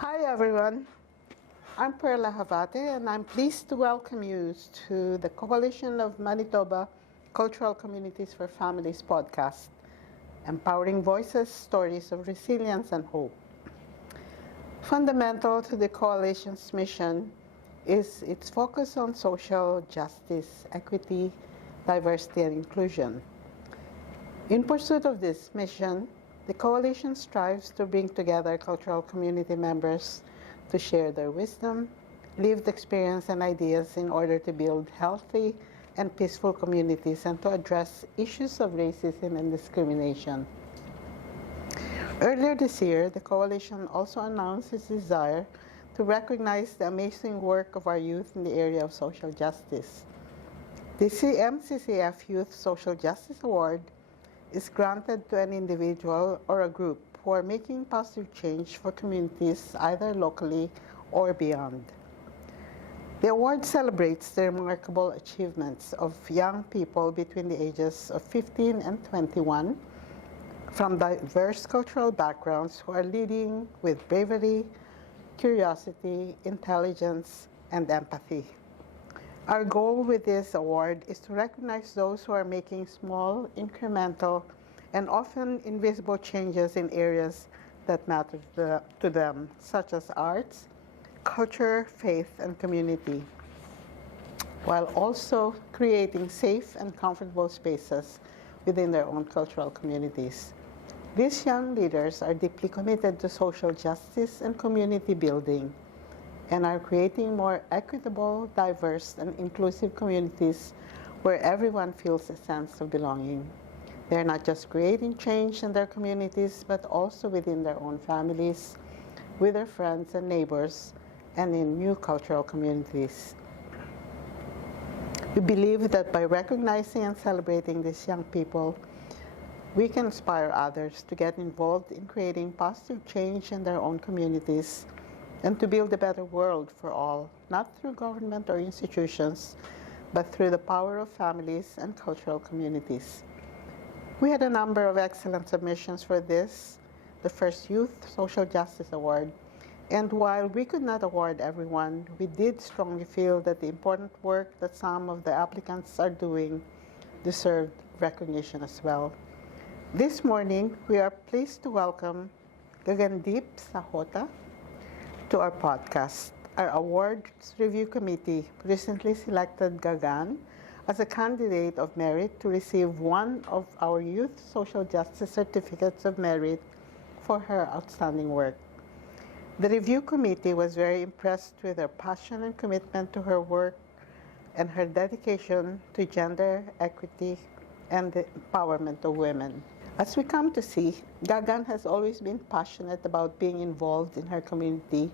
Hi everyone, I'm Perla Havate and I'm pleased to welcome you to the Coalition of Manitoba Cultural Communities for Families podcast, empowering voices, stories of resilience and hope. Fundamental to the Coalition's mission is its focus on social justice, equity, diversity and inclusion. In pursuit of this mission, the Coalition strives to bring together cultural community members to share their wisdom, lived experience, and ideas in order to build healthy and peaceful communities and to address issues of racism and discrimination. Earlier this year, the Coalition also announced its desire to recognize the amazing work of our youth in the area of social justice. The CMCCF Youth Social Justice Award is granted to an individual or a group who are making positive change for communities either locally or beyond. The award celebrates the remarkable achievements of young people between the ages of 15 and 21 from diverse cultural backgrounds who are leading with bravery, curiosity, intelligence, and empathy. Our goal with this award is to recognize those who are making small, incremental, and often invisible changes in areas that matter to them, such as arts, culture, faith, and community, while also creating safe and comfortable spaces within their own cultural communities. These young leaders are deeply committed to social justice and community building, and are creating more equitable, diverse, and inclusive communities where everyone feels a sense of belonging. They're not just creating change in their communities, but also within their own families, with their friends and neighbors, and in new cultural communities. We believe that by recognizing and celebrating these young people, we can inspire others to get involved in creating positive change in their own communities and to build a better world for all, not through government or institutions, but through the power of families and cultural communities. We had a number of excellent submissions for this, the first Youth Social Justice Award, and while we could not award everyone, we did strongly feel that the important work that some of the applicants are doing deserved recognition as well. This morning, we are pleased to welcome Gagandeep Sahota to our podcast. Our awards review committee recently selected Gagan as a candidate of merit to receive one of our Youth Social Justice Certificates of Merit for her outstanding work. The review committee was very impressed with her passion and commitment to her work and her dedication to gender equity and the empowerment of women. As we come to see, Gagan has always been passionate about being involved in her community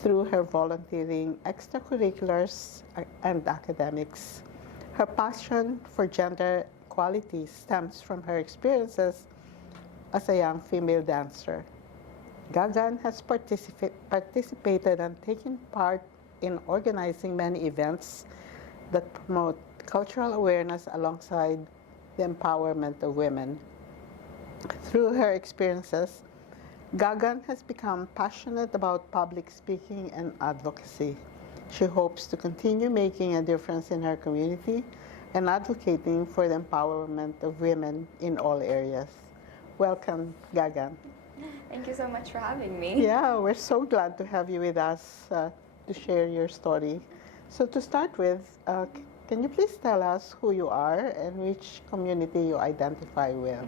through her volunteering, extracurriculars, and academics. Her passion for gender equality stems from her experiences as a young female dancer. Gagan has participated and taken part in organizing many events that promote cultural awareness alongside the empowerment of women. Through her experiences, Gagan has become passionate about public speaking and advocacy. She hopes to continue making a difference in her community and advocating for the empowerment of women in all areas. Welcome, Gagan. Thank you so much for having me. Yeah, we're so glad to have you with us to share your story. So to start with, can you please tell us who you are and which community you identify with?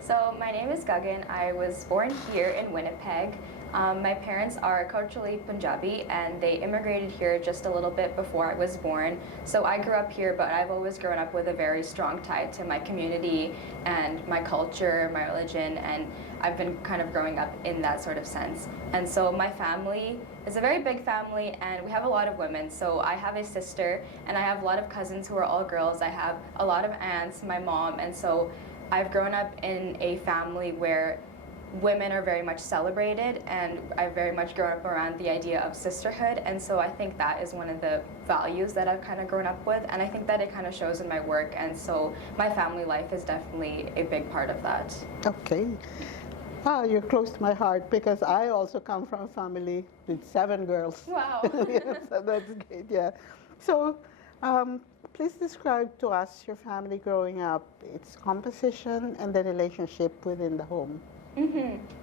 So my name is Gagan. I was born here in Winnipeg. My parents are culturally Punjabi and they immigrated here just a little bit before I was born. So I grew up here, but I've always grown up with a very strong tie to my community and my culture, my religion, and I've been kind of growing up in that sort of sense. And so my family is a very big family and we have a lot of women. So I have a sister and I have a lot of cousins who are all girls. I have a lot of aunts, my mom, and so I've grown up in a family where women are very much celebrated, and I've very much grown up around the idea of sisterhood, and so I think that is one of the values that I've kind of grown up with, and I think that it kind of shows in my work, and so my family life is definitely a big part of that. Okay. Ah, you're close to my heart because I also come from a family with 7 girls. Wow. Yes, so that's great, yeah. So, please describe to us your family growing up, its composition and the relationship within the home.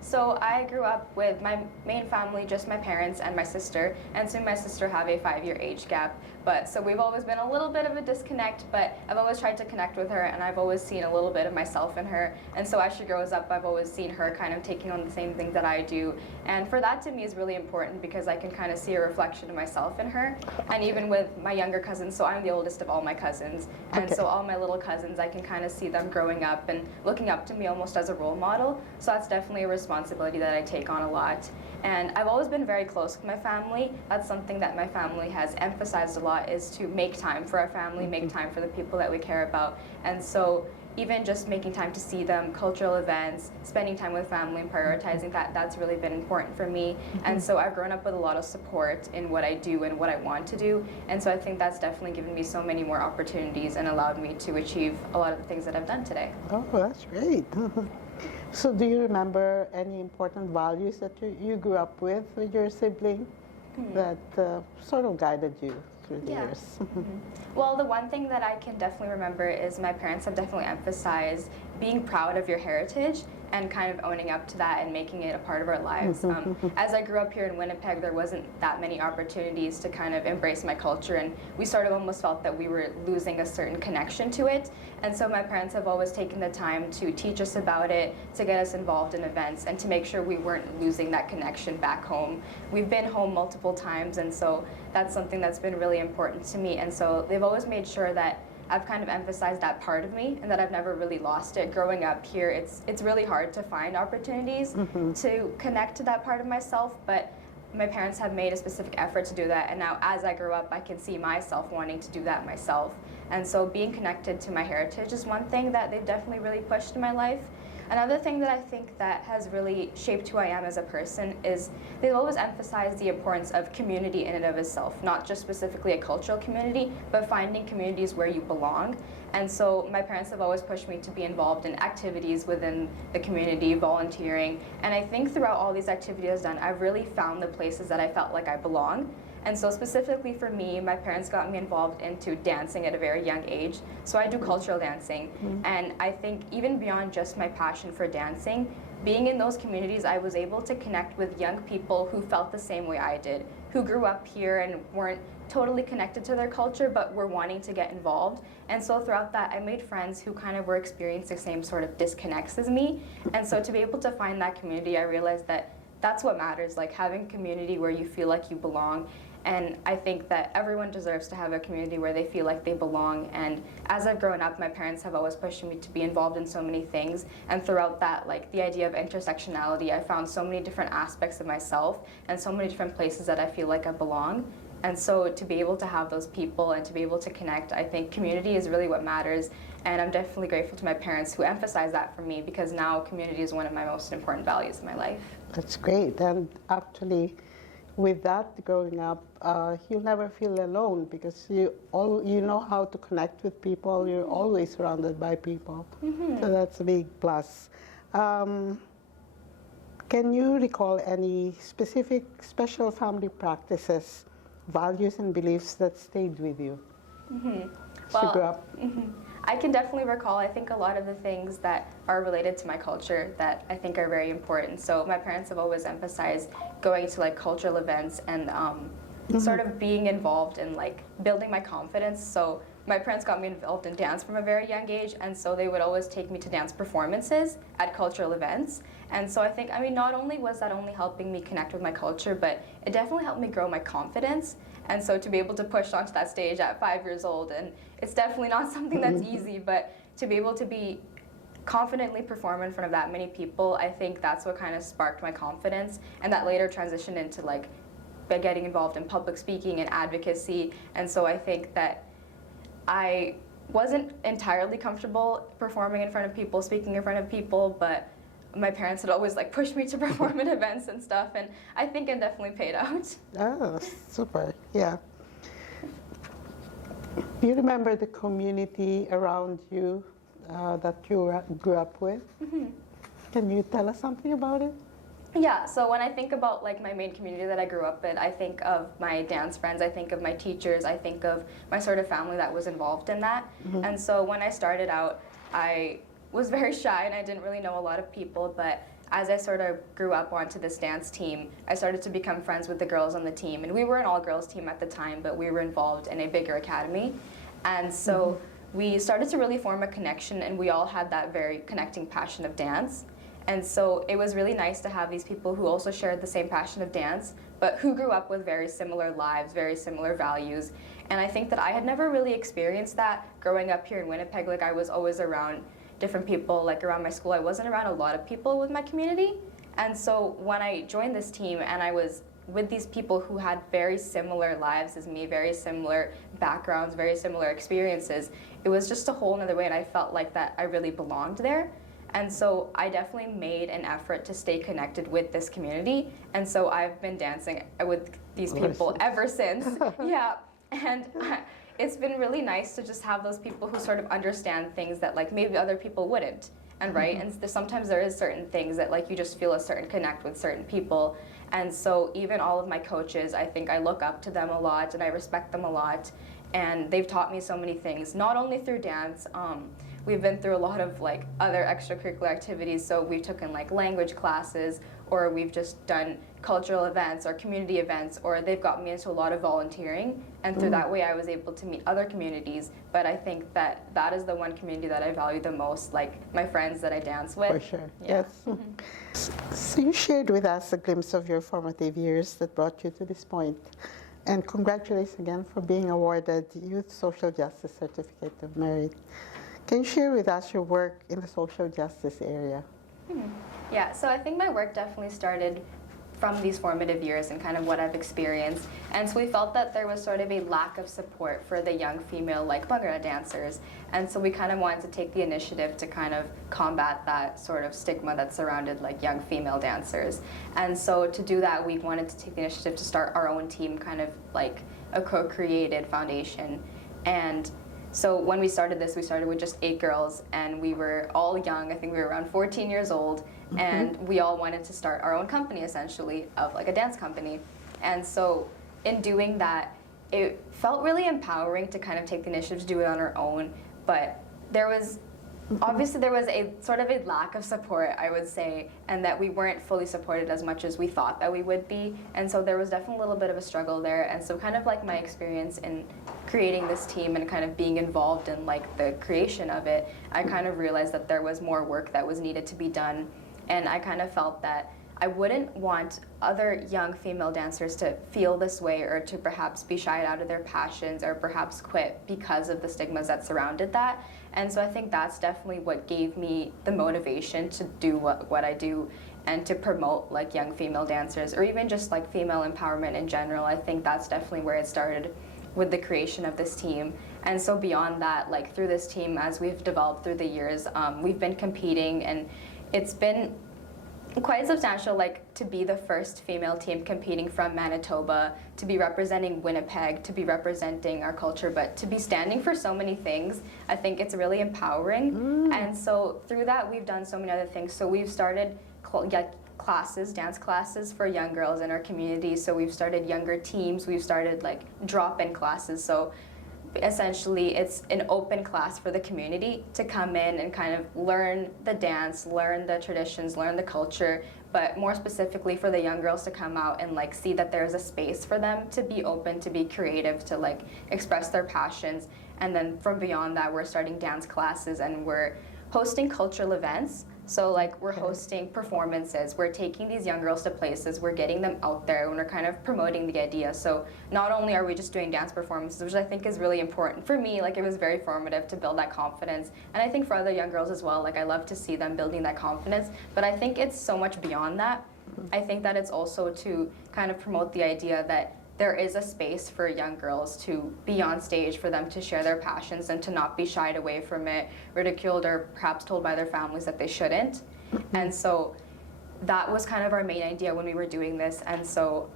So I grew up with my main family, just my parents and my sister, and so my sister have a 5-year age gap. But so we've always been a little bit of a disconnect, but I've always tried to connect with her, and I've always seen a little bit of myself in her. And so as she grows up, I've always seen her kind of taking on the same things that I do. And for that to me is really important because I can kind of see a reflection of myself in her. And even with my younger cousins, so I'm the oldest of all my cousins, and Okay. so all my little cousins, I can kind of see them growing up and looking up to me almost as a role model. So that's definitely a responsibility that I take on a lot. And I've always been very close with my family. That's something that my family has emphasized a lot, is to make time for our family, make time for the people that we care about. And so even just making time to see them, cultural events, spending time with family and prioritizing that, that's really been important for me. And so I've grown up with a lot of support in what I do and what I want to do. And so I think that's definitely given me so many more opportunities and allowed me to achieve a lot of the things that I've done today. Oh, that's great. So do you remember any important values that you grew up with your sibling that sort of guided you through the years? Well, the one thing that I can definitely remember is my parents have definitely emphasized being proud of your heritage and kind of owning up to that and making it a part of our lives. As I grew up here in Winnipeg, there wasn't that many opportunities to kind of embrace my culture, and we sort of almost felt that we were losing a certain connection to it. And so my parents have always taken the time to teach us about it, to get us involved in events, and to make sure we weren't losing that connection back home. We've been home multiple times, and so that's something that's been really important to me. And so they've always made sure that I've kind of emphasized that part of me and that I've never really lost it. Growing up here, it's really hard to find opportunities to connect to that part of myself, but my parents have made a specific effort to do that, and now as I grew up, I can see myself wanting to do that myself. And so being connected to my heritage is one thing that they've definitely really pushed in my life. Another thing that I think that has really shaped who I am as a person is they've always emphasized the importance of community in and of itself, not just specifically a cultural community, but finding communities where you belong. And so my parents have always pushed me to be involved in activities within the community, volunteering. And I think throughout all these activities I've done, I've really found the places that I felt like I belong. And so specifically for me, my parents got me involved into dancing at a very young age. So I do cultural dancing. And I think even beyond just my passion for dancing, being in those communities, I was able to connect with young people who felt the same way I did, who grew up here and weren't totally connected to their culture, but were wanting to get involved. And so throughout that, I made friends who kind of were experiencing the same sort of disconnects as me. And so to be able to find that community, I realized that that's what matters, like having a community where you feel like you belong. And I think that everyone deserves to have a community where they feel like they belong. And as I've grown up, my parents have always pushed me to be involved in so many things. And throughout that, like the idea of intersectionality, I found so many different aspects of myself and so many different places that I feel like I belong. And so to be able to have those people and to be able to connect, I think community is really what matters. And I'm definitely grateful to my parents who emphasized that for me, because now community is one of my most important values in my life. That's great. And actually, with that growing up, you'll never feel alone because you know how to connect with people. You're always surrounded by people. So that's a big plus. Can you recall any specific special family practices, values and beliefs that stayed with you as you grew up? I can definitely recall, I think, a lot of the things that are related to my culture that I think are very important. So my parents have always emphasized going to like cultural events and sort of being involved in like building my confidence. So my parents got me involved in dance from a very young age, and so they would always take me to dance performances at cultural events. And so I think, I mean, not only was that only helping me connect with my culture, but it definitely helped me grow my confidence. And so to be able to push onto that stage at 5 years old, and it's definitely not something that's easy, but to be able to be confidently perform in front of that many people, I think that's what kind of sparked my confidence, and that later transitioned into like by getting involved in public speaking and advocacy. And so I think that I wasn't entirely comfortable performing in front of people, speaking in front of people, but my parents had always like pushed me to perform at events and stuff, and I think it definitely paid out. Oh, super, yeah. Do you remember the community around you that you grew up with? Can you tell us something about it? Yeah, so when I think about like my main community that I grew up in, I think of my dance friends, I think of my teachers, I think of my sort of family that was involved in that. And so when I started out, I was very shy and I didn't really know a lot of people, but as I sort of grew up onto this dance team, I started to become friends with the girls on the team. And we were an all-girls team at the time, but we were involved in a bigger academy. And so we started to really form a connection, and we all had that very connecting passion of dance. And so it was really nice to have these people who also shared the same passion of dance, but who grew up with very similar lives, very similar values. And I think that I had never really experienced that growing up here in Winnipeg. Like, I was always around different people, like around my school. I wasn't around a lot of people with my community. And so when I joined this team and I was with these people who had very similar lives as me, very similar backgrounds, very similar experiences, it was just a whole nother way, and I felt like that I really belonged there. And so I definitely made an effort to stay connected with this community. And so I've been dancing with these people ever since. Yeah. And it's been really nice to just have those people who sort of understand things that like maybe other people wouldn't. And right, and sometimes there is certain things that like you just feel a certain connect with certain people. And so even all of my coaches, I think I look up to them a lot and I respect them a lot. And they've taught me so many things, not only through dance. We've been through a lot of like other extracurricular activities. So we've taken like language classes, or we've just done cultural events or community events, or they've got me into a lot of volunteering. And through that way, I was able to meet other communities. But I think that that is the one community that I value the most, like my friends that I dance with. For sure, Yeah. yes. So you shared with us a glimpse of your formative years that brought you to this point. And congratulations again for being awarded Youth Social Justice Certificate of Merit. Can you share with us your work in the social justice area? Yeah, so I think my work definitely started from these formative years and kind of what I've experienced. And so we felt that there was sort of a lack of support for the young female like Bhangra dancers. And so we kind of wanted to take the initiative to kind of combat that sort of stigma that surrounded like young female dancers. And so to do that, we wanted to take the initiative to start our own team, kind of like a co-created foundation. And so when we started this, we started with just 8 girls, and we were all young. I think we were around 14 years old, and we all wanted to start our own company, essentially, of like a dance company. And so in doing that, it felt really empowering to kind of take the initiative to do it on our own, but there was obviously there was a sort of a lack of support, I would say, and that we weren't fully supported as much as we thought that we would be. And so there was definitely a little bit of a struggle there. And so kind of like my experience in creating this team and kind of being involved in like the creation of it, I kind of realized that there was more work that was needed to be done. And I kind of felt that I wouldn't want other young female dancers to feel this way, or to perhaps be shied out of their passions, or perhaps quit because of the stigmas that surrounded that. And so I think that's definitely what gave me the motivation to do what I do, and to promote like young female dancers, or even just like female empowerment in general. I think that's definitely where it started, with the creation of this team. And so beyond that, like through this team, as we've developed through the years, we've been competing, and it's been quite substantial, like to be the first female team competing from Manitoba, to be representing Winnipeg, to be representing our culture, but to be standing for so many things. I think it's really empowering. And so through that, we've done so many other things. So we've started classes, dance classes for young girls in our community. So we've started younger teams, we've started like drop-in classes. So essentially it's an open class for the community to come in and kind of learn the dance, learn the traditions, learn the culture, but more specifically for the young girls to come out and like see that there's a space for them to be open, to be creative, to like express their passions. And then from beyond that, we're starting dance classes, and we're hosting cultural events. So like we're hosting performances, we're taking these young girls to places, we're getting them out there, and we're kind of promoting the idea. So not only are we just doing dance performances, which I think is really important for me, like it was very formative to build that confidence. And I think for other young girls as well, like I love to see them building that confidence, but I think it's so much beyond that. I think that it's also to kind of promote the idea that there is a space for young girls to be on stage, for them to share their passions and to not be shied away from it, ridiculed, or perhaps told by their families that they shouldn't. And so that was kind of our main idea when we were doing this. And so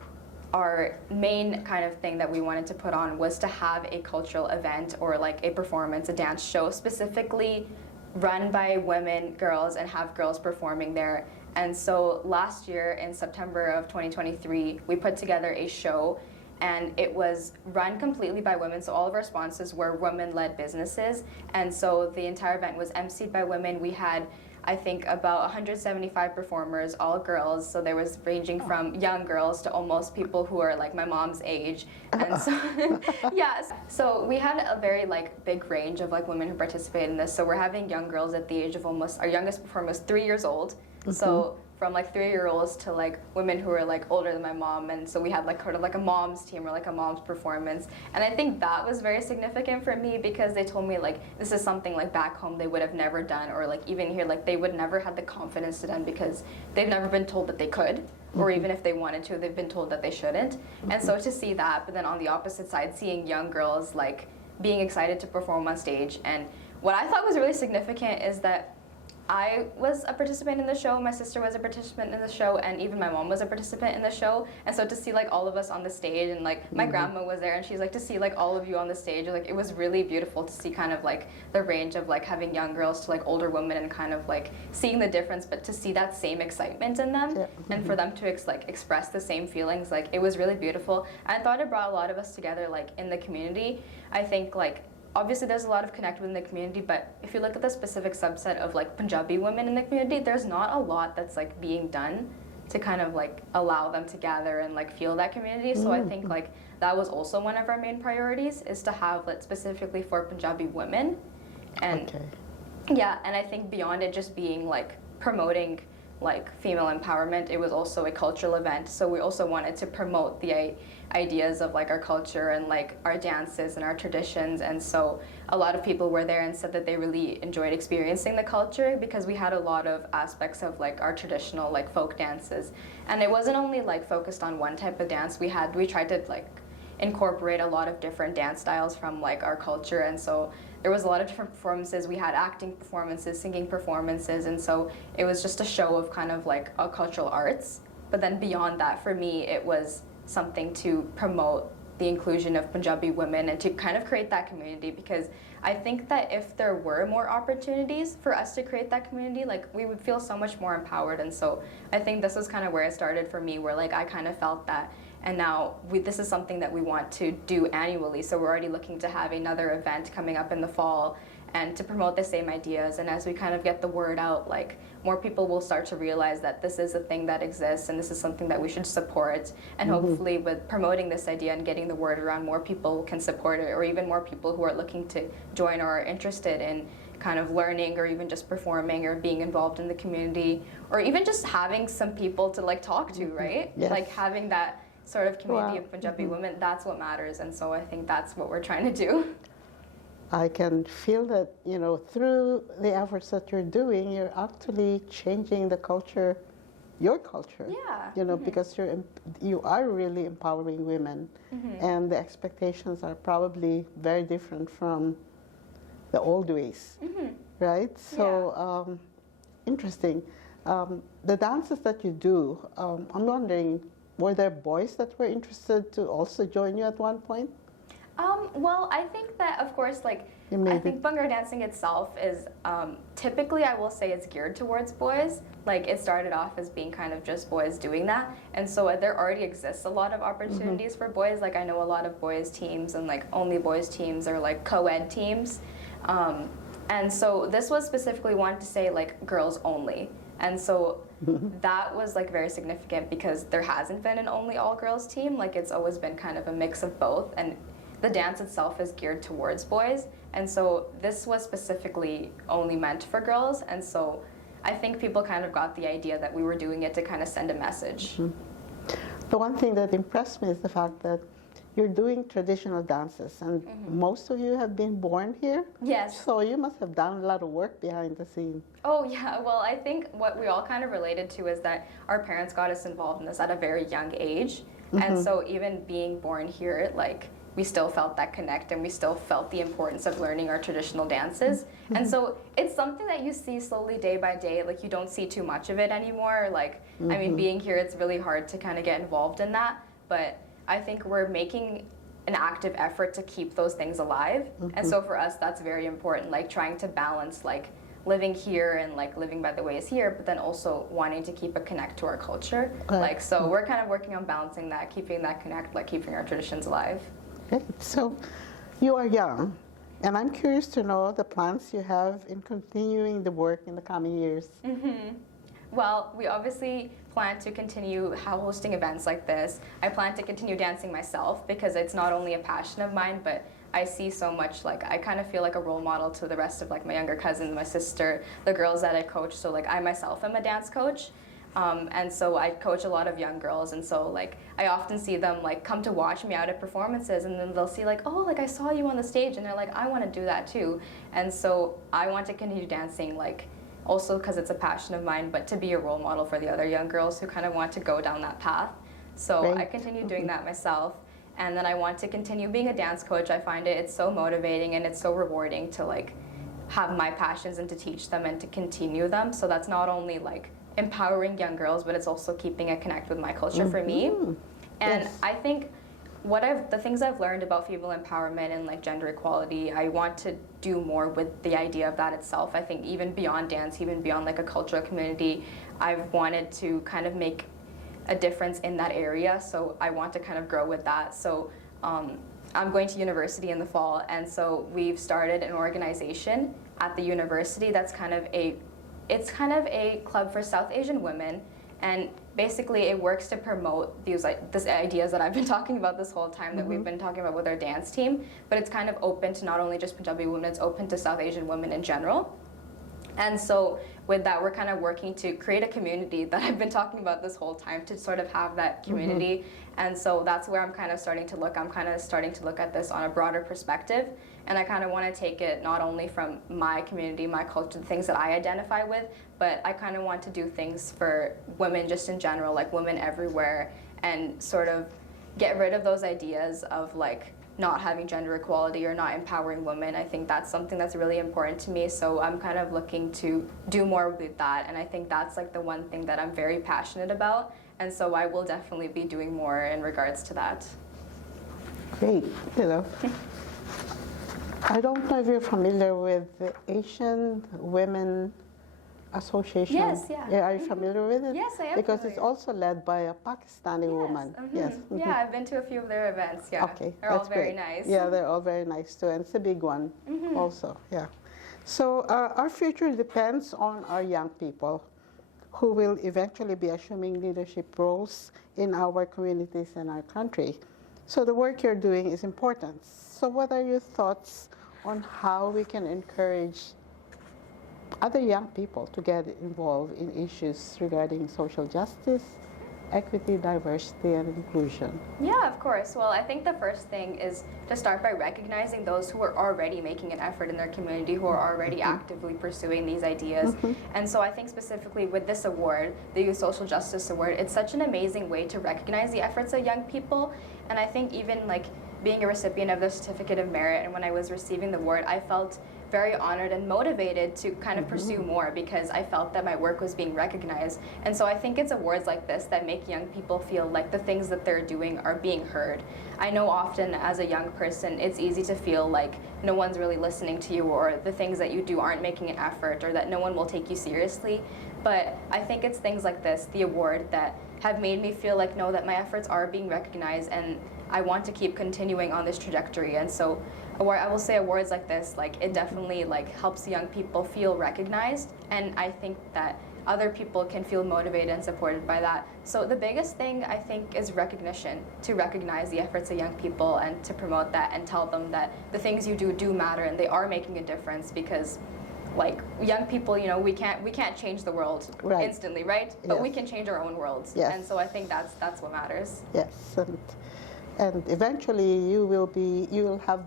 our main kind of thing that we wanted to put on was to have a cultural event, or like a performance, a dance show specifically run by women, girls, and have girls performing there. And so last year in September of 2023, we put together a show, and it was run completely by women. So all of our sponsors were women-led businesses. And so the entire event was emceed by women. We had, I think, about 175 performers, all girls. So there was ranging from young girls to almost people who are like my mom's age. And so, yes. So we had a very like big range of like women who participated in this. So we're having young girls at the age of almost, our youngest performer was 3 years old. So from like 3-year-olds to like women who are like older than my mom, and so we had like kind of like a mom's team or like a mom's performance. And I think that was very significant for me because they told me like this is something like back home they would have never done, or like even here like they would never have the confidence to done because they've never been told that they could, or even if they wanted to, they've been told that they shouldn't. And so to see that, but then on the opposite side, seeing young girls like being excited to perform on stage. And what I thought was really significant is that I was a participant in the show, my sister was a participant in the show, and even my mom was a participant in the show. And so to see like all of us on the stage, and like my grandma was there, and she's like, to see like all of you on the stage, like it was really beautiful to see kind of like the range of like having young girls to like older women, and kind of like seeing the difference, but to see that same excitement in them, and for them to express the same feelings, like it was really beautiful. And I thought it brought a lot of us together like in the community. I think like obviously there's a lot of connect within the community, but if you look at the specific subset of like Punjabi women in the community, there's not a lot that's like being done to kind of like allow them to gather and like feel that community. So I think like that was also one of our main priorities, is to have it specifically for Punjabi women. And yeah, and I think beyond it just being like promoting like female empowerment, it was also a cultural event. So we also wanted to promote the ideas of like our culture and like our dances and our traditions. And so a lot of people were there and said that they really enjoyed experiencing the culture, because we had a lot of aspects of like our traditional like folk dances. And it wasn't only like focused on one type of dance. We tried to like incorporate a lot of different dance styles from like our culture. And so there was a lot of different performances. We had acting performances, singing performances, and so it was just a show of kind of like cultural arts. But then beyond that, for me, it was something to promote the inclusion of Punjabi women and to kind of create that community, because I think that if there were more opportunities for us to create that community, like we would feel so much more empowered. And so I think this was kind of where it started for me, where like I kind of felt that. And now this is something that we want to do annually. So we're already looking to have another event coming up in the fall, and to promote the same ideas. And as we kind of get the word out, like more people will start to realize that this is a thing that exists and this is something that we should support. And hopefully with promoting this idea and getting the word around, more people can support it, or even more people who are looking to join or are interested in kind of learning or even just performing or being involved in the community, or even just having some people to like talk to, right? Yes. Like having that sort of community of Punjabi women, that's what matters. And so I think that's what we're trying to do. I can feel that, you know, through the efforts that you're doing, you're actually changing the culture, your culture. Yeah. You know, because you are really empowering women, and the expectations are probably very different from the old ways, right? So, interesting. The dances that you do, I'm wondering, were there boys that were interested to also join you at one point? Well, I think that, of course, like, I think Bhangra dancing itself is, typically, I will say it's geared towards boys. Like, it started off as being kind of just boys doing that. And so there already exists a lot of opportunities for boys. Like, I know a lot of boys teams and, like, only boys teams or, like, co-ed teams. And so this was specifically wanted to say, like, girls only. And so that was like very significant, because there hasn't been an only all girls team. Like, it's always been kind of a mix of both. And the dance itself is geared towards boys. And so this was specifically only meant for girls. And so I think people kind of got the idea that we were doing it to kind of send a message. The one thing that impressed me is the fact that you're doing traditional dances, and most of you have been born here. Yes. So you must have done a lot of work behind the scene. Oh yeah, well, I think what we all kind of related to is that our parents got us involved in this at a very young age. And so even being born here, like, we still felt that connect, and we still felt the importance of learning our traditional dances. And so it's something that you see slowly day by day. Like, you don't see too much of it anymore. Like, I mean, being here, it's really hard to kind of get involved in that. But I think we're making an active effort to keep those things alive. And so for us, that's very important, like trying to balance like living here and like living by the ways here, but then also wanting to keep a connect to our culture. Right. Like, so we're kind of working on balancing that, keeping that connect, like keeping our traditions alive. Okay. So you are young, and I'm curious to know the plans you have in continuing the work in the coming years. Well, we obviously plan to continue hosting events like this. I plan to continue dancing myself because it's not only a passion of mine, but I see so much, like, I kind of feel like a role model to the rest of like my younger cousins, my sister, the girls that I coach. So like I myself am a dance coach. And so I coach a lot of young girls, and so like I often see them like come to watch me out at performances, and then they'll see like, oh, like I saw you on the stage, and they're like, I want to do that too. And so I want to continue dancing, like also because it's a passion of mine, but to be a role model for the other young girls who kind of want to go down that path. So Great. I continue doing that myself, and then I want to continue being a dance coach. I find it's so motivating and it's so rewarding to like have my passions and to teach them and to continue them. So that's not only like empowering young girls, but it's also keeping a connect with my culture for me. And Yes. I think the things I've learned about female empowerment and like gender equality, I want to do more with the idea of that itself. I think even beyond dance, even beyond like a cultural community, I've wanted to kind of make a difference in that area. So I want to kind of grow with that. So I'm going to university in the fall, and so we've started an organization at the university that's kind of a club for South Asian women, and basically it works to promote these ideas that I've been talking about this whole time, that we've been talking about with our dance team, but it's kind of open to not only just Punjabi women, it's open to South Asian women in general. And so with that, we're kind of working to create a community that I've been talking about this whole time, to sort of have that community. And so that's where I'm kind of starting to look. I'm kind of starting to look at this on a broader perspective. And I kind of want to take it not only from my community, my culture, the things that I identify with, but I kind of want to do things for women just in general, like women everywhere, and sort of get rid of those ideas of like not having gender equality or not empowering women. I think that's something that's really important to me. So I'm kind of looking to do more with that. And I think that's like the one thing that I'm very passionate about. And so I will definitely be doing more in regards to that. Great. You know, I don't know if you're familiar with the Asian Women Association. Yes, yeah. Are you familiar with it? Yes, I am Because it's familiar. also led by a Pakistani woman. Yes. Yeah, I've been to a few of their events. Yeah. Okay, They're all that's very great. nice. Yeah, they're all very nice too, and it's a big one also. Yeah. So our future depends on our young people, who will eventually be assuming leadership roles in our communities and our country. So the work you're doing is important. So what are your thoughts on how we can encourage other young people to get involved in issues regarding social justice, equity, diversity, and inclusion? Yeah, of course. Well, I think the first thing is to start by recognizing those who are already making an effort in their community, who are already actively pursuing these ideas. And so I think specifically with this award, the Youth Social Justice Award, it's such an amazing way to recognize the efforts of young people. And I think even like being a recipient of the Certificate of Merit, and when I was receiving the award, I felt very honored and motivated to kind of pursue more, because I felt that my work was being recognized. And so I think it's awards like this that make young people feel like the things that they're doing are being heard. I know often as a young person, it's easy to feel like no one's really listening to you, or the things that you do aren't making an effort, or that no one will take you seriously. But I think it's things like this, the award, that have made me feel like, no, that my efforts are being recognized, and I want to keep continuing on this trajectory. And so I will say awards like this, like it definitely like helps young people feel recognized, and I think that other people can feel motivated and supported by that. So the biggest thing I think is recognition, to recognize the efforts of young people and to promote that and tell them that the things you do matter and they are making a difference, because like young people, you know, we can't change the world instantly, right? But we can change our own worlds. Yes. And so I think that's what matters. Yes, and eventually you will have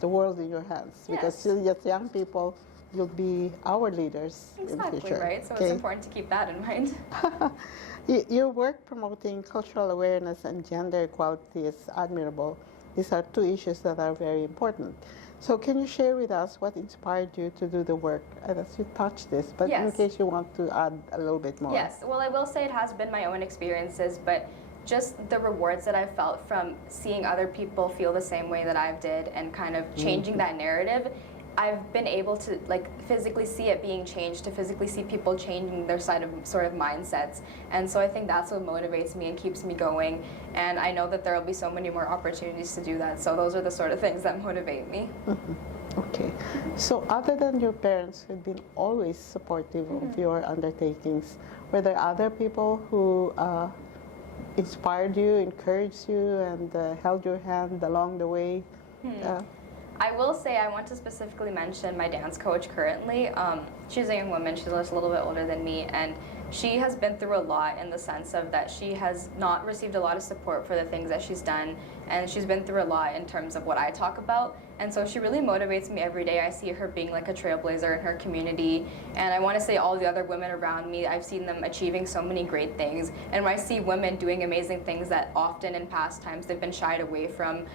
the world in your hands, because Yes. as young people, you'll be our leaders in the Exactly, future. right? So Okay. it's important to keep that in mind. Your work promoting cultural awareness and gender equality is admirable. These are two issues that are very important. So can you share with us what inspired you to do the work? As you touched this, but in Yes. case you want to add a little bit more. Yes, well, I will say it has been my own experiences, but just the rewards that I've felt from seeing other people feel the same way that I've did and kind of changing that narrative, I've been able to like physically see it being changed, to physically see people changing their sort of mindsets. And so I think that's what motivates me and keeps me going. And I know that there will be so many more opportunities to do that. So those are the sort of things that motivate me. Okay. So other than your parents who've been always supportive of your undertakings, were there other people who inspired you, encouraged you, and held your hand along the way? I will say I want to specifically mention my dance coach currently. She's a young woman, she's just a little bit older than me, and she has been through a lot in the sense of that she has not received a lot of support for the things that she's done, and she's been through a lot in terms of what I talk about. And so she really motivates me every day. I see her being like a trailblazer in her community, and I want to say all the other women around me, I've seen them achieving so many great things. And when I see women doing amazing things that often in past times they've been shied away from,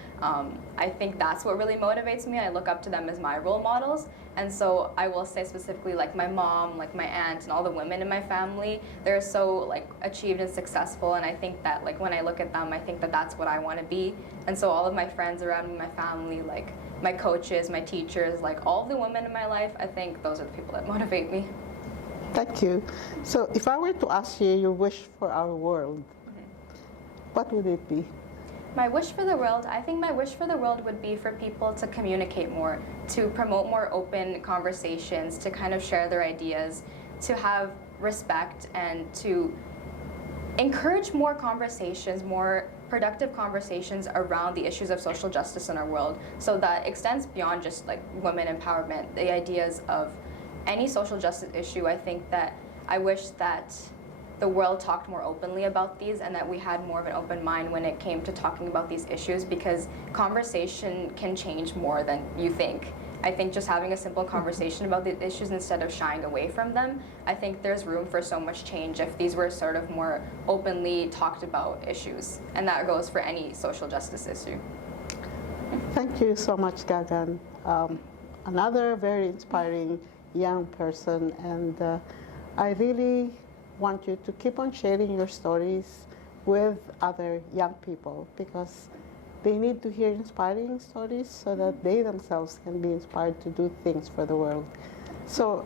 I think that's what really motivates me. I look up to them as my role models. And so I will say specifically like my mom, like my aunt, and all the women in my family, they're so like achieved and successful. And I think that like when I look at them, I think that that's what I want to be. And so all of my friends around me, my family, like my coaches, my teachers, like all of the women in my life, I think those are the people that motivate me. Thank you. So if I were to ask you your wish for our world, what would it be? My wish for the world, I think my wish for the world would be for people to communicate more, to promote more open conversations, to kind of share their ideas, to have respect, and to encourage more conversations, more productive conversations around the issues of social justice in our world. So that extends beyond just like women empowerment, the ideas of any social justice issue. I think that I wish that the world talked more openly about these, and that we had more of an open mind when it came to talking about these issues, because conversation can change more than you think. I think just having a simple conversation about the issues instead of shying away from them, I think there's room for so much change if these were sort of more openly talked about issues. And that goes for any social justice issue. Thank you so much, Gagan. Another very inspiring young person, and I really want you to keep on sharing your stories with other young people, because they need to hear inspiring stories so that they themselves can be inspired to do things for the world. So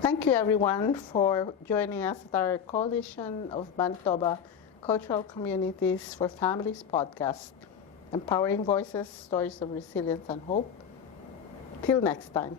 thank you everyone for joining us at our Coalition of Manitoba Cultural Communities for Families podcast, empowering voices, stories of resilience and hope. Till next time.